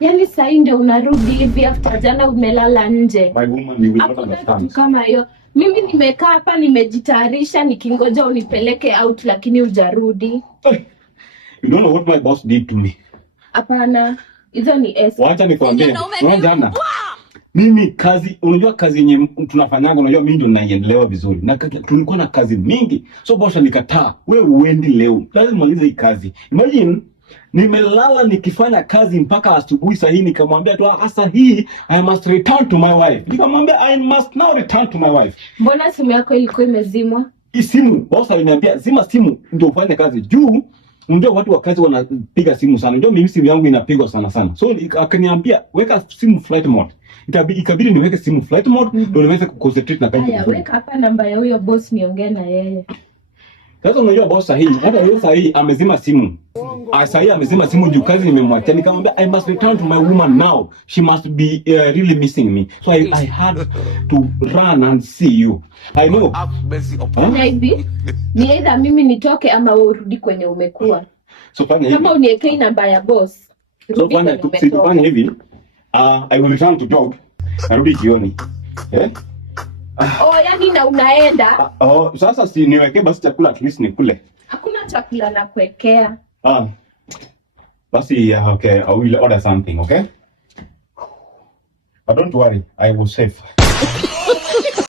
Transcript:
Yaani sasa ndio unarudi hivi after jana umelala nje. My woman, you will not understand. Kama hiyo. Mimi nimekaa hapa nimejitayarisha nikingoja unipeleke out lakini hujarudi. You don't know what my boss did to me. Hapana. Hizo ni S. Wacha nikwambie. Jana. Mimi kazi, unajua kazi yenye tunafanyanga, unajua mimi ndio naiendelewa vizuri. Na tulikuwa na kazi mingi. So boss nikataa. Wewe uendi leo. Lazima malize hii kazi. Imagine nimelala nikifanya kazi mpaka asubuhi saa hii nikamwambia tu asa hii I must return to my wife. Nikamwambia I must now return to my wife. Mbona simu yako ilikuwa imezimwa? Hii simu boss aliniambia zima simu ndio ufanye kazi. Juu unajua watu wa kazi wanapiga simu sana. Unajua mimi simu yangu inapigwa sana. So akaniambia weka simu flight mode. Ikabidi niweke simu flight mode ndio niweze kuconcentrate na kazi. Haya, weka hapa namba ya huyo boss niongee na yeye. Sasa unajua boss sahihi, hata yeye sahihi amezima simu. Sahihi amezima simu juu kazi nimemwachia. Nikamwambia I must return to my woman now. She must be really missing me. So I had to run and see you. I know. Maybe ni either mimi nitoke ama wewe urudi kwenye umekuwa. So fanya hivi. Kama uniwekei namba ya boss. So fanya hivi. I will return to job. Narudi jioni. Yani na unaenda? Sasa si niweke basi chakula at least nikule. Hakuna chakula na kuwekea. Basi okay, I will order something, okay? But don't worry, I will save.